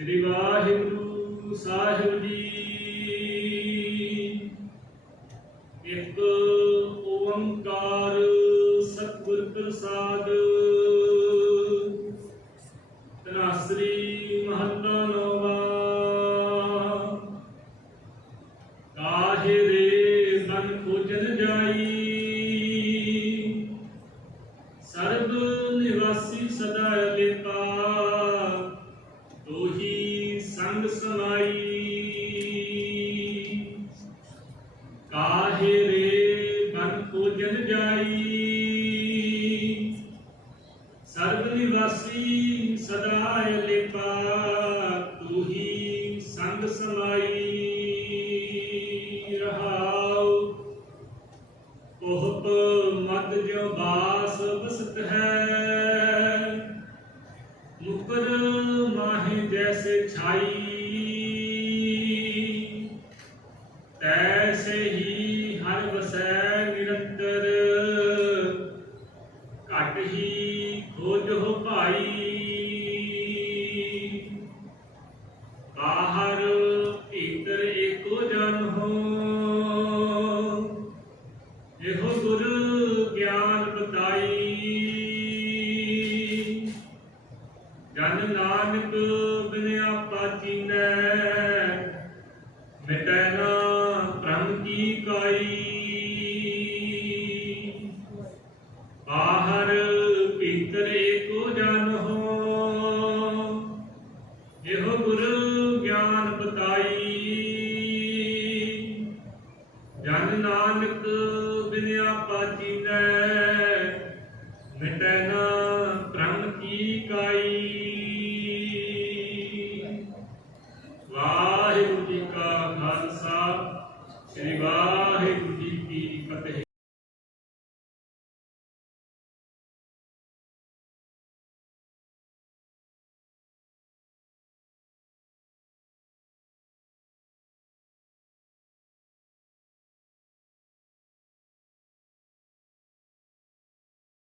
ਸ੍ਰੀ ਵਾਹਿਗੁਰੂ ਸਾਹਿਬ ਜੀ। ਇੱਕ ਓੰਕਾਰ ਸਤਿਗੁਰ ਪ੍ਰਸਾਦ। ਤਨਾਸਰੀ ਮਹੱਲਾ ਨੋਵਾ। ਕਾਹੇ ਰੇ ਬਨ ਖੋਜਨ ਜਾਈ। ਸਰਬ ਨਿਵਾਸੀ ਸਦਾ ਲੇਪਾ ਸੰਗ ਸਮਾਈ ਕਾਹੇ ਰੇ ਬਨ ਪੂਜਨ ਜਾਈ। ਸਰਬ ਨਿਵਾਸੀ ਸਦਾ ਲੇਪਾ ਤੋਹੀ ਸੰਗ ਸਮਾਈ। ਰਹਾਉ ਉਹਪ ਮਦ ਜੋ ਬਾਸ ਬਸਤ ਹੈ। ਮੁਕਰ ਮਾਹੇ ਛਾਈ। ਤੈਸੇ ਹੀ ਹਰ ਵਸੈ ਨਿਰੰਤਰ। ਘਟ ਹੀ ਖੋਜ ਹੋ ਭਾਈ। ਬਾਹਰ ਭੀਤਰ ਏਕੋ ਜਨ ਹੋ। ਇਹੋ ਗੁਰ ਗਿਆਨ ਬਤਾਈ। ਜਨ ਨਾਨਕ ਬਿਨ ਆਪਾ ਚੀਨੈ ਮਿਟੈ ਨਾ ਭ੍ਰਮ ਕੀ ਕਾਈ। ਵਾਹਿਗੁਰੂ ਜੀ ਕਾ ਖਾਲਸਾ, ਸ੍ਰੀ ਵਾਹਿਗੁਰੂ ਜੀ